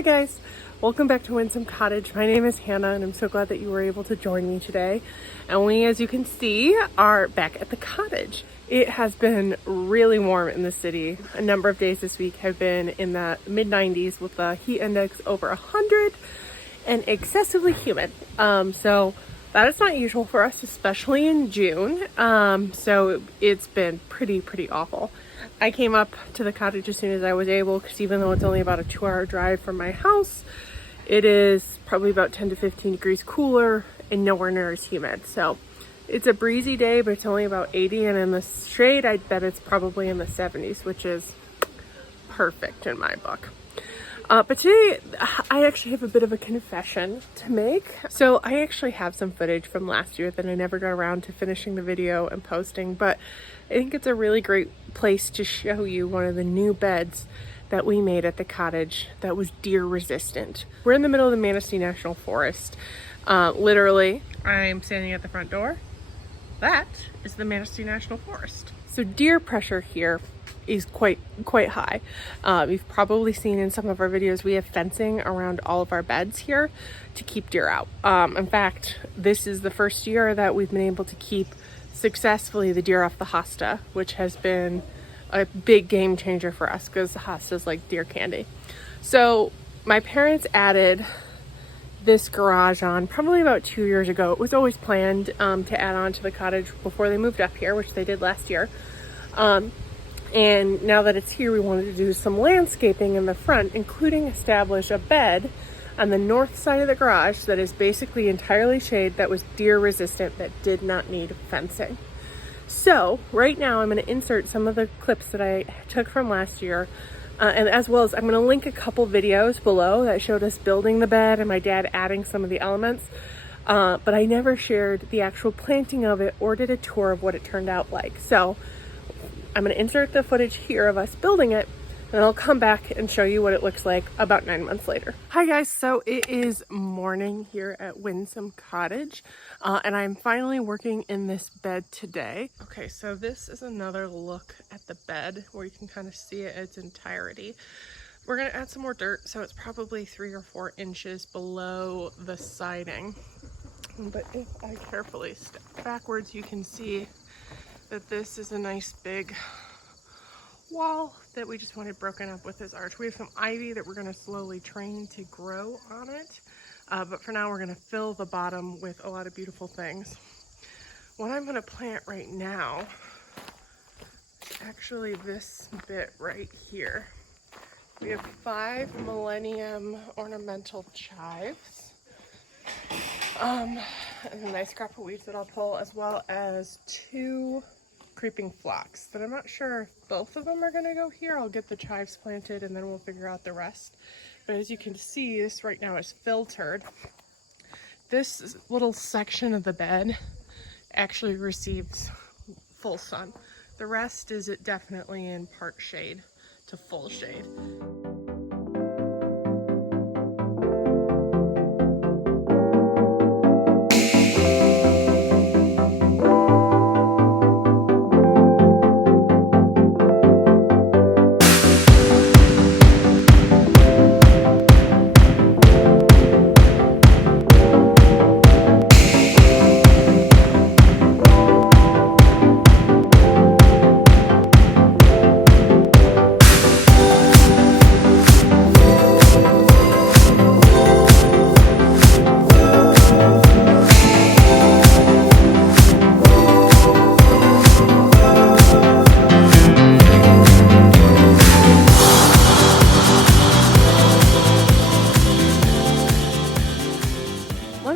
Hi guys, welcome back to Winsome Cottage. My name is Hannah and I'm so glad that you were able to join me today. And we, as you can see, are back at the cottage. It has been really warm in the city. A number of days this week have been in the mid-90s with the heat index over 100 and excessively humid. So that is not usual for us, especially in June. So it's been pretty awful. I came up to the cottage as soon as I was able, because even though it's only about a 2-hour drive from my house, it is probably about 10 to 15 degrees cooler and nowhere near as humid. So it's a breezy day, but it's only about 80, and in the shade, I bet it's probably in the 70s, which is perfect in my book. But today, I actually have a bit of a confession to make. So I actually have some footage from last year that I never got around to finishing the video and posting, but I think it's a really great place to show you one of the new beds that we made at the cottage that was deer resistant. We're in the middle of the Manistee National Forest. Literally, I'm standing at the front door. That is the Manistee National Forest. So deer pressure here is quite high. You've probably seen in some of our videos, we have fencing around all of our beds here to keep deer out. In fact, this is the first year that we've been able to keep successfully the deer off the hosta, which has been a big game changer for us because the hosta is like deer candy. So my parents added this garage on probably about 2 years ago. It was always planned to add on to the cottage before they moved up here, which they did last year. And now that it's here, we wanted to do some landscaping in the front, including establish a bed on the north side of the garage that is basically entirely shade, that was deer resistant, that did not need fencing. So right now I'm going to insert some of the clips that I took from last year, and as well as I'm going to link a couple videos below that showed us building the bed and my dad adding some of the elements. But I never shared the actual planting of it or did a tour of what it turned out like. So I'm going to insert the footage here of us building it, and I'll come back and show you what it looks like about 9 months later. Hi guys, so it is morning here at Winsome Cottage, and I'm finally working in this bed today. Okay, so this is another look at the bed where you can kind of see it in its entirety. We're going to add some more dirt, so it's probably 3 or 4 inches below the siding. But if I carefully step backwards, you can see that this is a nice big wall that we just wanted broken up with this arch. We have some ivy that we're going to slowly train to grow on it, but for now we're going to fill the bottom with a lot of beautiful things. What I'm going to plant right now is actually this bit right here. We have 5 Millennium ornamental chives, and a nice crop of weeds that I'll pull, as well as 2 creeping phlox that I'm not sure if both of them are going to go here. I'll get the chives planted and then we'll figure out the rest. But as you can see, this right now is filtered. This little section of the bed actually receives full sun. The rest is definitely in part shade to full shade.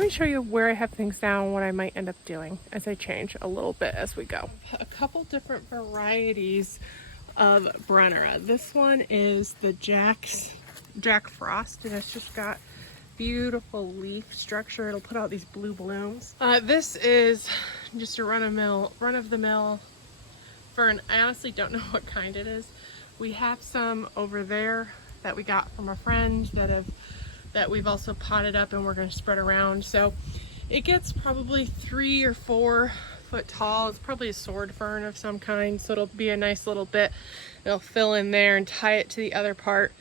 Show you where I have things down, what I might end up doing as I change a little bit as we go. A couple different varieties of Brennera. This one is the Jack Frost, and it's just got beautiful leaf structure. It'll put out these blue blooms. This is just a run-of-the-mill fern. I honestly don't know what kind it is. We have some over there that we got from a friend that we've also potted up and we're going to spread around. So it gets probably 3 or 4 foot tall. It's probably a sword fern of some kind, so it'll be a nice little bit. It'll fill in there and tie it to the other part.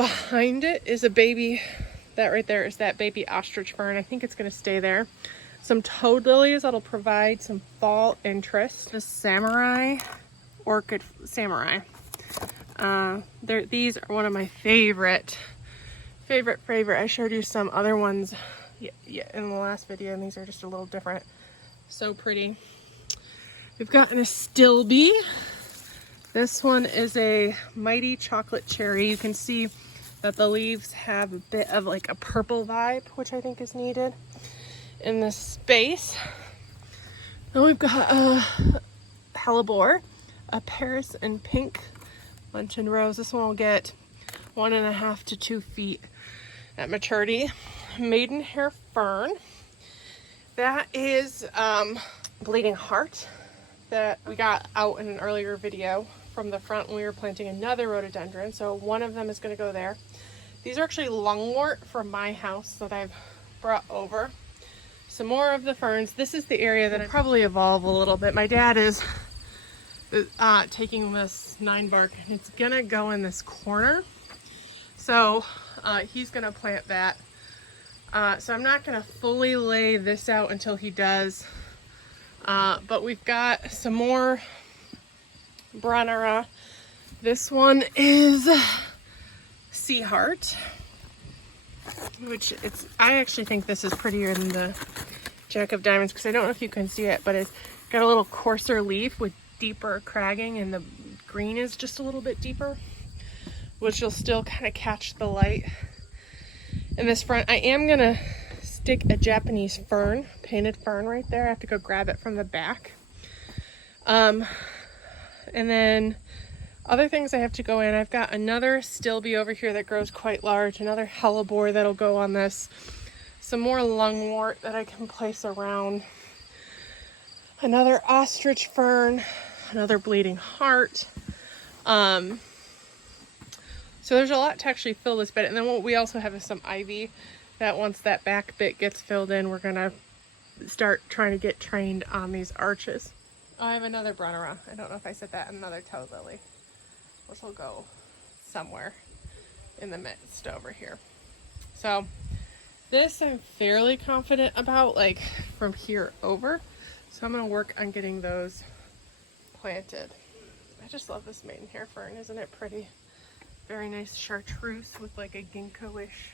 behind it is a baby, that right there is that baby ostrich fern. I think it's gonna stay there. Some toad lilies that'll provide some fall interest. The samurai, orchid samurai. These are one of my favorite. I showed you some other ones in the last video, and these are just a little different. So pretty. We've gotten a stilby. This one is a mighty chocolate cherry. You can see that the leaves have a bit of like a purple vibe, which I think is needed in this space. Then we've got a hellebore, a Paris and pink luncheon rose. This one will get 1.5 to 2 feet at maturity. Maidenhair fern. That is bleeding heart that we got out in an earlier video from the front when we were planting another rhododendron. So one of them is going to go there. These are actually lungwort from my house that I've brought over. Some more of the ferns. This is the area that I probably evolve a little bit. My dad is taking this 9 bark and it's gonna go in this corner. So he's gonna plant that. So I'm not gonna fully lay this out until he does. But we've got some more Brunnera. This one is Sea Heart, which I actually think this is prettier than the Jack of Diamonds because I don't know if you can see it, but it's got a little coarser leaf with deeper cragging, and the green is just a little bit deeper, which will still kind of catch the light. In this front, I am gonna stick a Japanese fern, painted fern right there. I have to go grab it from the back. And then other things I have to go in, I've got another stilby over here that grows quite large, another hellebore that'll go on this, some more lungwort that I can place around, another ostrich fern, another bleeding heart. So there's a lot to actually fill this bed. And then what we also have is some ivy that once that back bit gets filled in, we're gonna start trying to get trained on these arches. Oh, I have another Brunnera. I don't know if I said that, another toad lily, which will go somewhere in the midst over here. So this I'm fairly confident about, like from here over. So I'm gonna work on getting those planted. I just love this maidenhair fern, isn't it pretty? Very nice chartreuse with like a ginkgo-ish.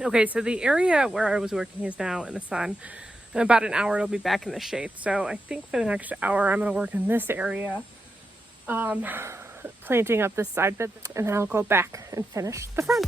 Okay, so the area where I was working is now in the sun. In about an hour, it'll be back in the shade. So I think for the next hour, I'm going to work in this area, planting up this side bed, and then I'll go back and finish the front.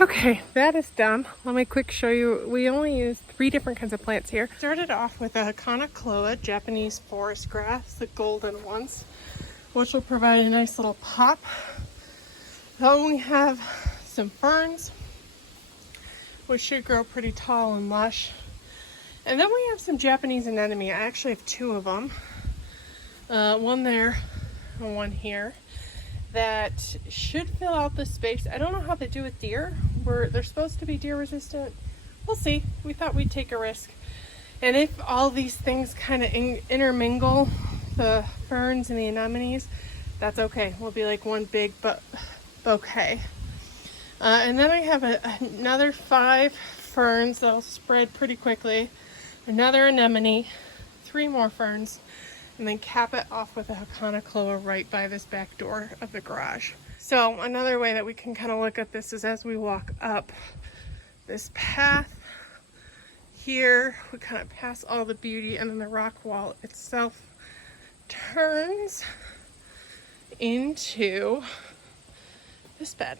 Okay, that is done. Let me quick show you. We only used 3 different kinds of plants here. Started off with a Kanakloa Japanese forest grass, the golden ones, which will provide a nice little pop. Then we have some ferns. which should grow pretty tall and lush. And then we have some Japanese anemone. I actually have two of them. One there and one here that should fill out the space. I don't know how they do with deer. They're supposed to be deer resistant. We'll see. We thought we'd take a risk. And if all these things kind of intermingle, the ferns and the anemones, that's okay. We'll be like one big bouquet. And then I have another 5 ferns that'll spread pretty quickly. Another anemone, 3 more ferns, and then cap it off with a Hakanakloa right by this back door of the garage. So another way that we can kind of look at this is as we walk up this path here, we kind of pass all the beauty, and then the rock wall itself turns into this bed,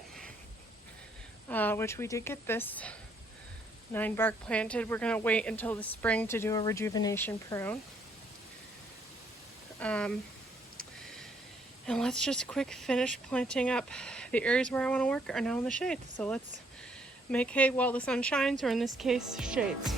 which we did get this 9 bark planted. We're gonna wait until the spring to do a rejuvenation prune. And let's just quick finish planting up. The areas where I want to work are now in the shade. So let's make hay while the sun shines, or in this case, shades.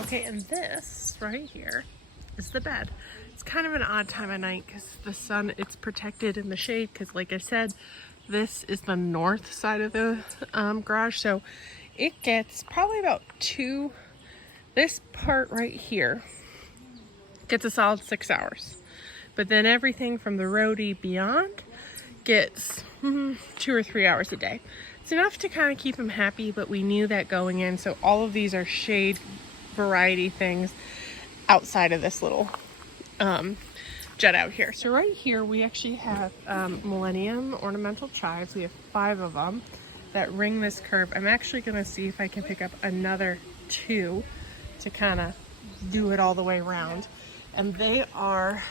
Okay, and this right here is the bed. It's kind of an odd time of night because the sun, it's protected in the shade because, like I said, this is the north side of the garage. So it gets probably about this part right here gets a solid 6 hours. But then everything from the roadie beyond gets 2 or 3 hours a day. It's enough to kind of keep him happy, but we knew that going in. So all of these are shade variety things outside of this little jut out here. So right here we actually have Millennium ornamental chives. We have 5 of them that ring this curve. I'm actually going to see if I can pick up another 2 to kind of do it all the way around. And they are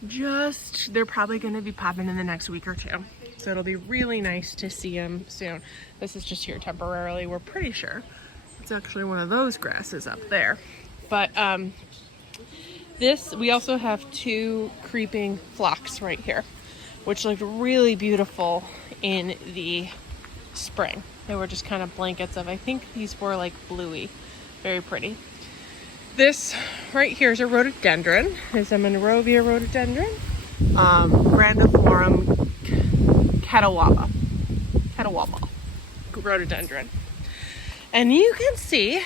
they're probably going to be popping in the next week or 2. So it'll be really nice to see them soon. This is just here temporarily. We're pretty sure it's actually one of those grasses up there. But we also have 2 creeping phlox right here, which looked really beautiful in the spring. They were just kind of blankets of, I think these were like bluey, very pretty. This right here is a rhododendron. It's a Monrovia rhododendron, grandiflorum catawaba rhododendron. And you can see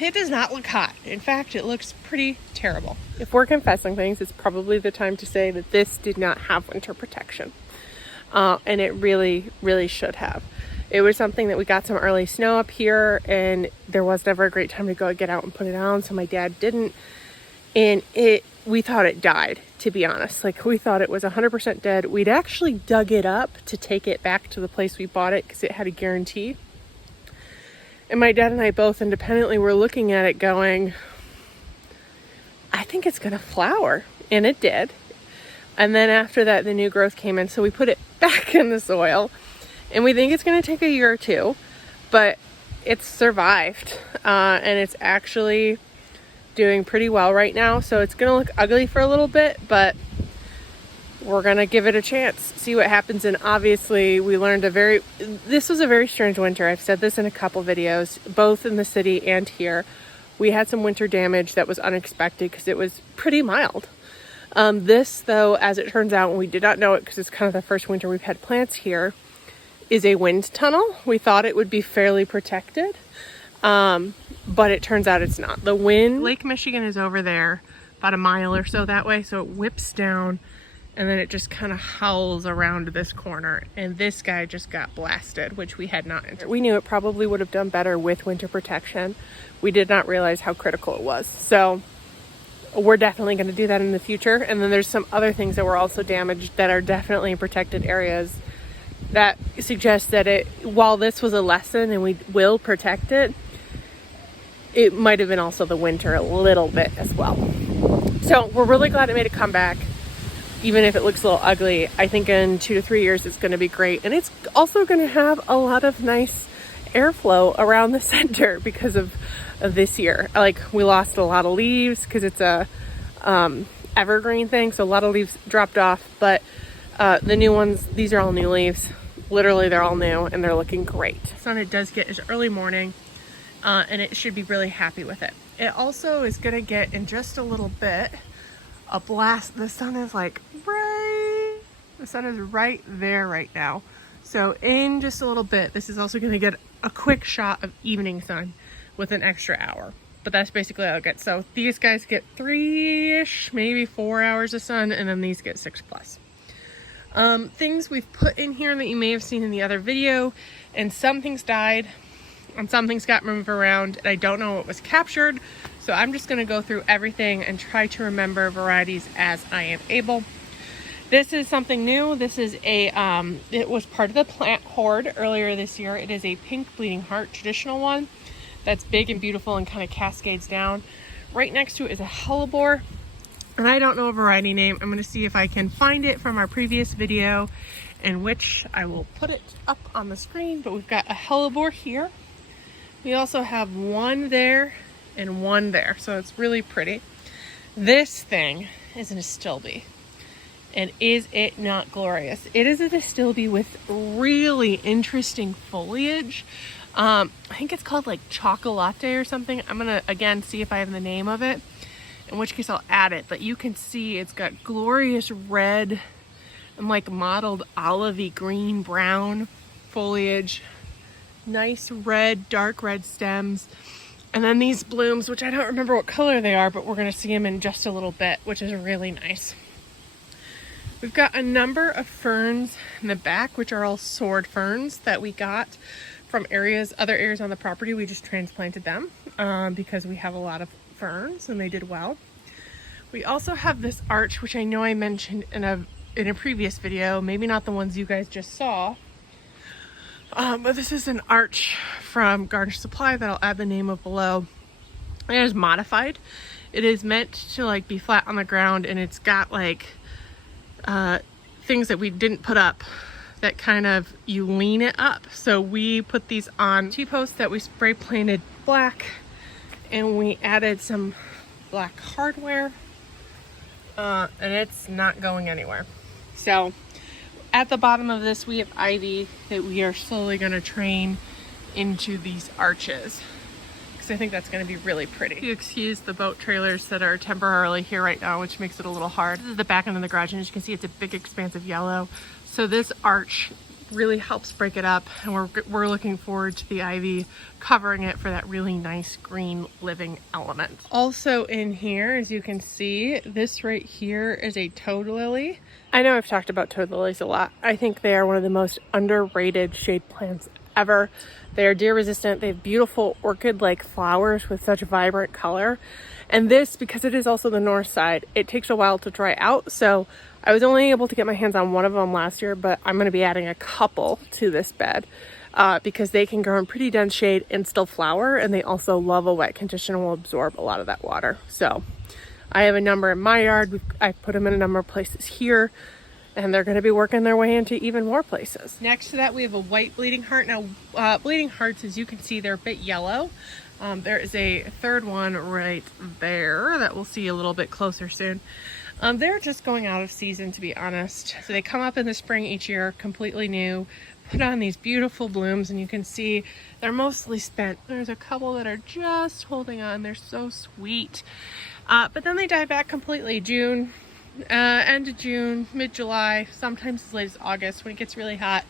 it does not look hot. In fact, it looks pretty terrible. If we're confessing things, it's probably the time to say that this did not have winter protection. And it really, really should have. It was something that we got some early snow up here, and there was never a great time to go get out and put it on, so my dad didn't. And we thought it died, to be honest. Like, we thought it was 100% dead. We'd actually dug it up to take it back to the place we bought it because it had a guarantee. And my dad and I both independently were looking at it going, I think it's gonna flower. And it did. And then after that, the new growth came in. So we put it back in the soil. And we think it's gonna take a year or 2. But it's survived. And it's actually doing pretty well right now. So it's gonna look ugly for a little bit, but we're gonna give it a chance, see what happens. And obviously we learned this was a very strange winter. I've said this in a couple videos, both in the city and here. We had some winter damage that was unexpected because it was pretty mild. This though, as it turns out, and we did not know it because it's kind of the first winter we've had plants here, is a wind tunnel. We thought it would be fairly protected, but it turns out it's not. The wind, Lake Michigan is over there about a mile or so that way, so it whips down and then it just kind of howls around this corner, and this guy just got blasted, which we had not entered. We knew it probably would have done better with winter protection. We did not realize how critical it was. So we're definitely going to do that in the future. And then there's some other things that were also damaged that are definitely in protected areas that suggest that while this was a lesson and we will protect it, it might have been also the winter a little bit as well. So we're really glad it made a comeback. Even if it looks a little ugly, I think in 2 to 3 years it's going to be great. And it's also going to have a lot of nice airflow around the center because of this year. Like, we lost a lot of leaves because it's a evergreen thing, so a lot of leaves dropped off, but the new ones, these are all new leaves. Literally, they're all new and they're looking great. The sun it does get is early morning, and it should be really happy with it. It also is going to get, in just a little bit, a blast. The sun is like the sun is right there right now. So in just a little bit, this is also going to get a quick shot of evening sun with an extra hour. But that's basically all it gets. So these guys get 3-ish, maybe 4 hours of sun, and then these get 6+. Things we've put in here that you may have seen in the other video, and some things died and some things got moved around, and I don't know what was captured. So I'm just going to go through everything and try to remember varieties as I am able. This is something new. This is it was part of the plant hoard earlier this year. It is a pink bleeding heart traditional one that's big and beautiful and kind of cascades down. Right next to it is a hellebore, and I don't know a variety name. I'm going to see if I can find it from our previous video, in which I will put it up on the screen. But we've got a hellebore here. We also have one there and one there, so it's really pretty. This thing is an astilbe, and is it not glorious? It is an astilbe with really interesting foliage. I think it's called like chocolate or something. I'm gonna again see if I have the name of it, in which case I'll add it. But you can see it's got glorious red and like mottled olivey green brown foliage, nice red, dark red stems, and then these blooms, which I don't remember what color they are, but we're gonna see them in just a little bit, which is really nice. We've got a number of ferns in the back, which are all sword ferns that we got from other areas on the property. We just transplanted them because we have a lot of ferns and they did well. We also have this arch, which I know I mentioned in a previous video, maybe not the ones you guys just saw, but this is an arch from Garden Supply that I'll add the name of below. It is modified. It is meant to like be flat on the ground, and it's got like things that we didn't put up that kind of, you lean it up. So we put these on T-posts that we spray painted black, and we added some black hardware, and it's not going anywhere. So at the bottom of this, we have ivy that we are slowly going to train into these arches, because I think that's going to be really pretty. You excuse the boat trailers that are temporarily here right now, which makes it a little hard. This is the back end of the garage, and as you can see, it's a big expanse of yellow. So this arch really helps break it up, and we're looking forward to the ivy covering it for that really nice green living element. Also in here, as you can see, this right here is a toad lily. I know I've talked about toad lilies a lot. I think they are one of the most underrated shade plants ever. They are deer resistant. They have beautiful orchid-like flowers with such vibrant color. And this, because it is also the north side, it takes a while to dry out. So I was only able to get my hands on one of them last year, but I'm going to be adding a couple to this bed because they can grow in pretty dense shade and still flower. And they also love a wet condition and will absorb a lot of that water. So I have a number in my yard. I've put them in a number of places here, and they're going to be working their way into even more places. Next to that, we have a white bleeding heart. Now, bleeding hearts, as you can see, they're a bit yellow. There is a third one right there that we'll see a little bit closer soon. They're just going out of season, to be honest. So they come up in the spring each year, completely new, put on these beautiful blooms, and you can see they're mostly spent. There's a couple that are just holding on. They're so sweet. But then they die back completely. June, end of June, mid-July, sometimes as late as August. When it gets really hot,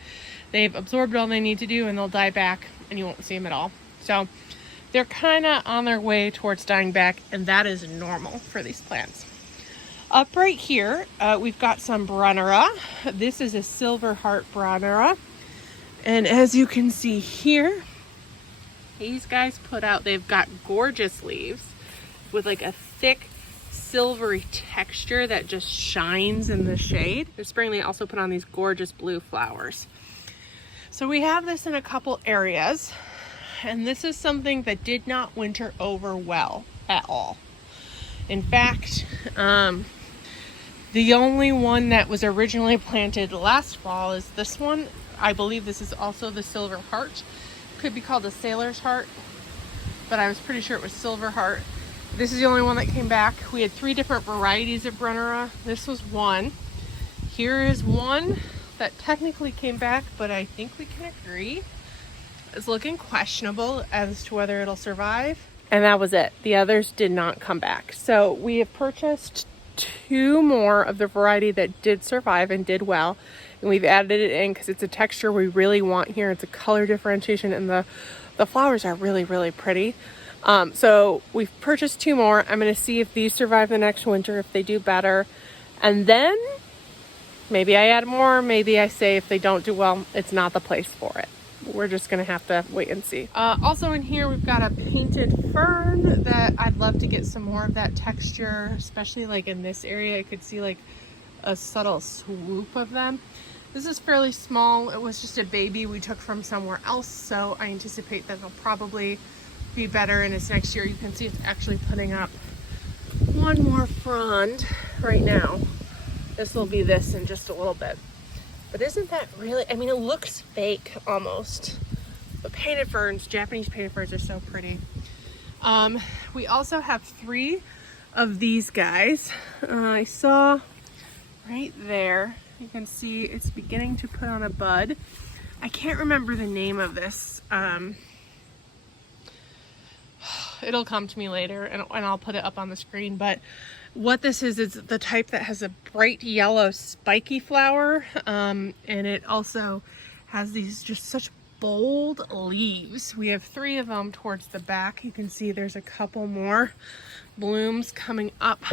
they've absorbed all they need to do, and they'll die back, and you won't see them at all. So they're kind of on their way towards dying back, and that is normal for these plants. Up right here, we've got some Brunnera. This is a silver heart Brunnera. And as you can see here, these guys they've got gorgeous leaves with like a thick silvery texture that just shines in the shade. This spring they also put on these gorgeous blue flowers. So we have this in a couple areas, and this is something that did not winter over well at all. In fact, the only one that was originally planted last fall is this one. I believe this is also the silver heart. Could be called a sailor's heart, but I was pretty sure it was silver heart. This is the only one that came back. We had 3 different varieties of Brunnera. This was one. Here is one that technically came back, but I think we can agree is looking questionable as to whether it'll survive. And that was it. The others did not come back. So we have purchased 2 more of the variety that did survive and did well. And we've added it in because it's a texture we really want here. It's a color differentiation, and the flowers are really, really pretty. So we've purchased 2 more. I'm going to see if these survive the next winter, if they do better. And then maybe I add more. Maybe I say if they don't do well, it's not the place for it. We're just gonna have to wait and see. Also in here, we've got a painted fern that I'd love to get some more of that texture, especially like in this area. I could see like a subtle swoop of them. This is fairly small. It was just a baby we took from somewhere else, so I anticipate that it'll probably be better in its next year. You can see it's actually putting up one more frond right now. This will be this in just a little bit. But isn't that really, I mean, it looks fake almost. But painted ferns, Japanese painted ferns are so pretty. We also have 3 of these guys. I saw right there, you can see it's beginning to put on a bud. I can't remember the name of this. It'll come to me later and I'll put it up on the screen. But what this is the type that has a bright yellow spiky flower, and it also has these just such bold leaves. We have 3 of them towards the back. You can see there's a couple more blooms coming up,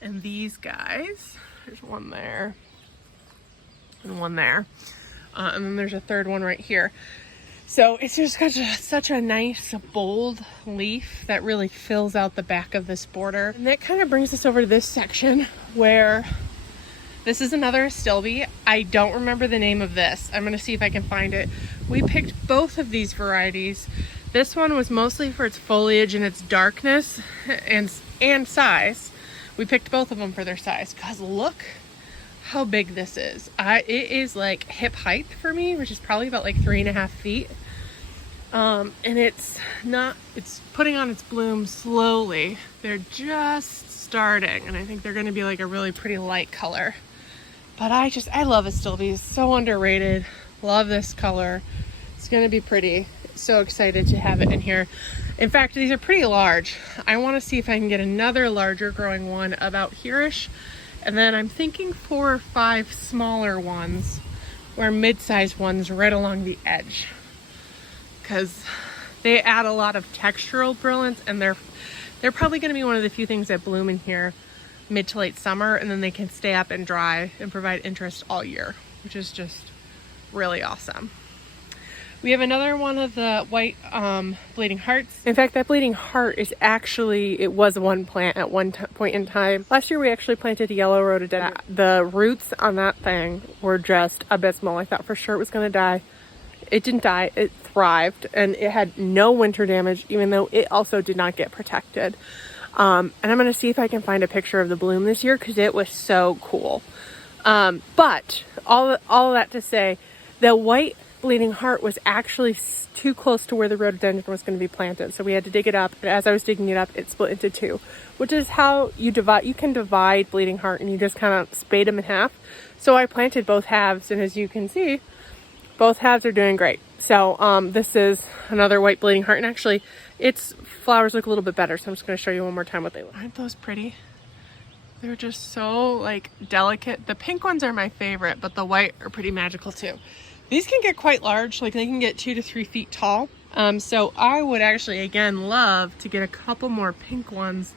and these guys, there's one there and one there, and then there's a 3rd one right here. So it's just got such a nice bold leaf that really fills out the back of this border. And that kind of brings us over to this section where this is another astilbe. I don't remember the name of this. I'm gonna see if I can find it. We picked both of these varieties. This one was mostly for its foliage and its darkness and size. We picked both of them for their size, because look how big this is. It is like hip height for me, which is probably about like 3.5 feet. And it's putting on its bloom slowly. They're just starting, and I think they're gonna be like a really pretty light color. But I love astilbes, so underrated. Love this color. It's gonna be pretty. So excited to have it in here. In fact, these are pretty large. I wanna see if I can get another larger growing one about here-ish. And then I'm thinking 4 or 5 smaller ones, or mid-sized ones right along the edge, because they add a lot of textural brilliance, and they're probably going to be one of the few things that bloom in here mid to late summer, and then they can stay up and dry and provide interest all year, which is just really awesome. We have another one of the white bleeding hearts. In fact, that bleeding heart is actually, it was one plant at one point in time. Last year we actually planted a yellow rhododendron. The roots on that thing were just abysmal. I thought for sure it was gonna die. It didn't die, it thrived, and it had no winter damage, even though it also did not get protected. And I'm gonna see if I can find a picture of the bloom this year, because it was so cool. But all that to say, the white bleeding heart was actually too close to where the rhododendron was going to be planted, so we had to dig it up. And as I was digging it up, it split into 2, which is how you can divide bleeding heart, and you just kind of spade them in half. So I planted both halves, and as you can see, both halves are doing great. So this is another white bleeding heart, and actually its flowers look a little bit better, so I'm just going to show you one more time what they look. Aren't those pretty? They're just so like delicate. The pink ones are my favorite, but the white are pretty magical too. These can get quite large, like they can get 2 to 3 feet tall. So I would actually, again, love to get a couple more pink ones.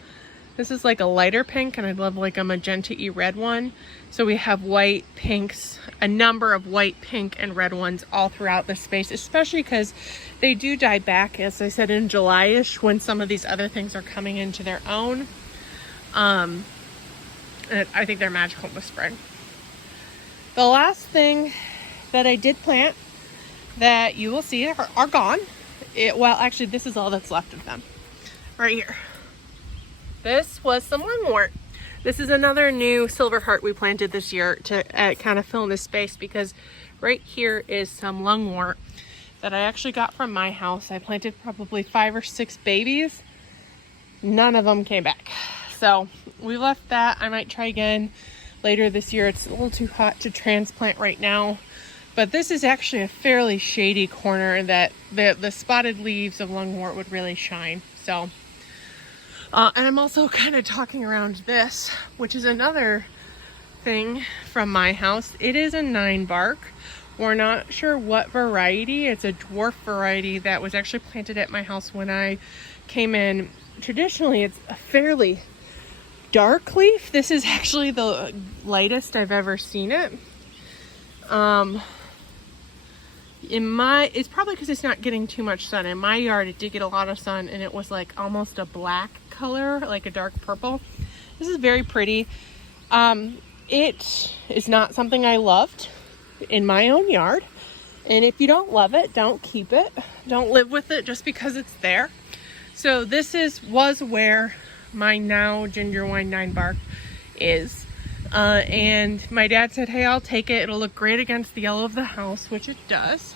This is like a lighter pink, and I'd love like a magenta-y red one. So we have white, pinks, a number of white, pink, and red ones all throughout the space, especially because they do die back, as I said, in July-ish, when some of these other things are coming into their own. And I think they're magical in the spring. The last thing that I did plant that you will see are gone. Well, actually, this is all that's left of them. Right here. This was some lungwort. This is another new silver heart we planted this year to kind of fill in this space, because right here is some lungwort that I actually got from my house. I planted probably 5 or 6 babies. None of them came back. So we left that. I might try again later this year. It's a little too hot to transplant right now. But this is actually a fairly shady corner that the spotted leaves of lungwort would really shine. So, and I'm also kind of talking around this, which is another thing from my house. It is a 9 bark. We're not sure what variety. It's a dwarf variety that was actually planted at my house when I came in. Traditionally, it's a fairly dark leaf. This is actually the lightest I've ever seen it. It's probably because it's not getting too much sun. In my yard, it did get a lot of sun, and it was like almost a black color, like a dark purple. This is very pretty. It is not something I loved in my own yard. And if you don't love it, don't keep it. Don't live with it just because it's there. So this was where my now ginger wine 9 bark is. And my dad said, hey, I'll take it. It'll look great against the yellow of the house, which it does.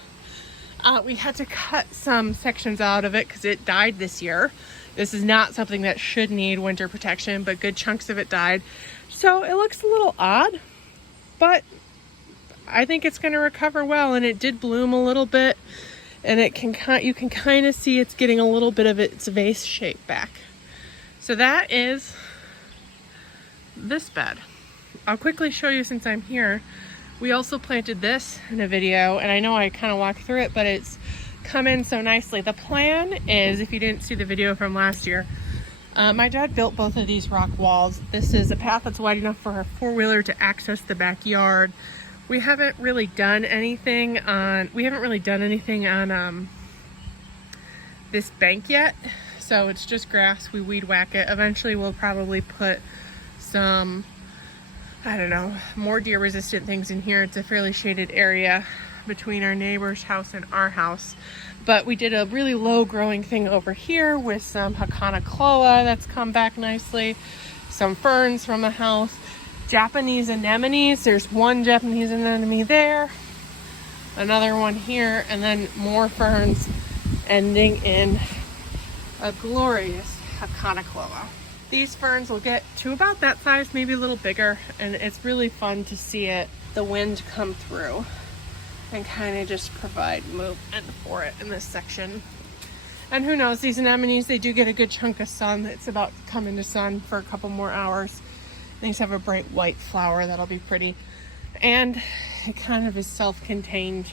We had to cut some sections out of it because it died this year. This is not something that should need winter protection, but good chunks of it died. So it looks a little odd, but I think it's going to recover well. And it did bloom a little bit, and you can kind of see it's getting a little bit of its vase shape back. So that is this bed. I'll quickly show you since I'm here. We also planted this in a video, and I know I kind of walked through it, but it's come in so nicely. The plan is, if you didn't see the video from last year, my dad built both of these rock walls. This is a path that's wide enough for a 4-wheeler to access the backyard. We haven't really done anything on this bank yet, so it's just grass. We weed whack it. Eventually we'll probably put some, I don't know, more deer resistant things in here. It's a fairly shaded area between our neighbor's house and our house. But we did a really low growing thing over here with some Hakanakloa that's come back nicely, some ferns from the house, Japanese anemones. There's one Japanese anemone there, another one here, and then more ferns ending in a glorious Hakanakloa. These ferns will get to about that size, maybe a little bigger, and it's really fun to see the wind come through and kind of just provide movement for it in this section. And who knows, these anemones, they do get a good chunk of sun. It's about to come into sun for a couple more hours. These have a bright white flower that'll be pretty. And it kind of is self-contained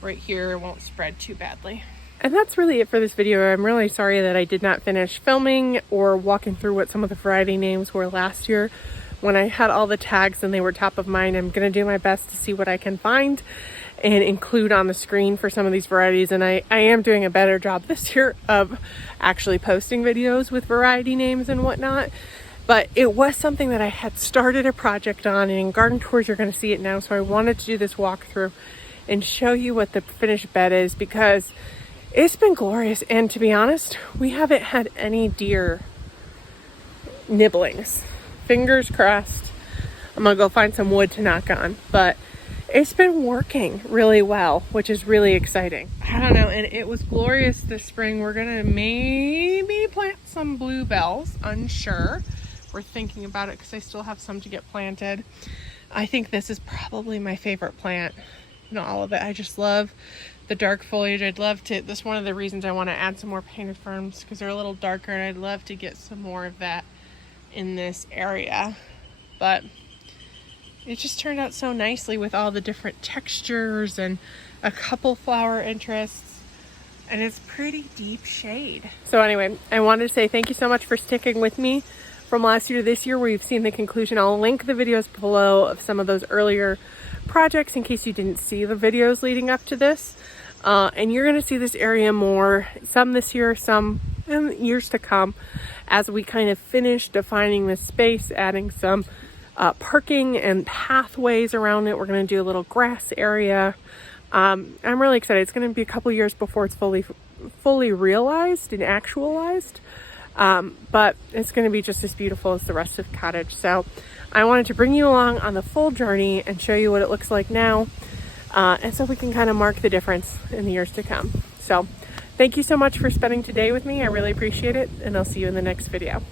right here. It won't spread too badly. And that's really it for this video. I'm really sorry that I did not finish filming or walking through what some of the variety names were last year when I had all the tags and they were top of mind. I'm going to do my best to see what I can find and include on the screen for some of these varieties. And I am doing a better job this year of actually posting videos with variety names and whatnot. But it was something that I had started a project on, and in garden tours you're going to see it now. So I wanted to do this walkthrough and show you what the finished bed is, because it's been glorious. And to be honest, we haven't had any deer nibblings. Fingers crossed. I'm gonna go find some wood to knock on, but it's been working really well, which is really exciting. I don't know, and it was glorious this spring. We're gonna maybe plant some bluebells, unsure. We're thinking about it because I still have some to get planted. I think this is probably my favorite plant in all of it. I just love the dark foliage. I'd love to, that's one of the reasons I want to add some more painted ferns, because they're a little darker, and I'd love to get some more of that in this area. But it just turned out so nicely with all the different textures and a couple flower interests, and it's pretty deep shade. So anyway, I wanted to say thank you so much for sticking with me from last year to this year, where you've seen the conclusion. I'll link the videos below of some of those earlier projects in case you didn't see the videos leading up to this. And you're going to see this area more, some this year, some in years to come as we kind of finish defining this space, adding some parking and pathways around it. We're going to do a little grass area. I'm really excited. It's going to be a couple years before it's fully realized and actualized. But it's going to be just as beautiful as the rest of Cottage. So I wanted to bring you along on the full journey and show you what it looks like now. And so we can kind of mark the difference in the years to come. So thank you so much for spending today with me. I really appreciate it. And I'll see you in the next video.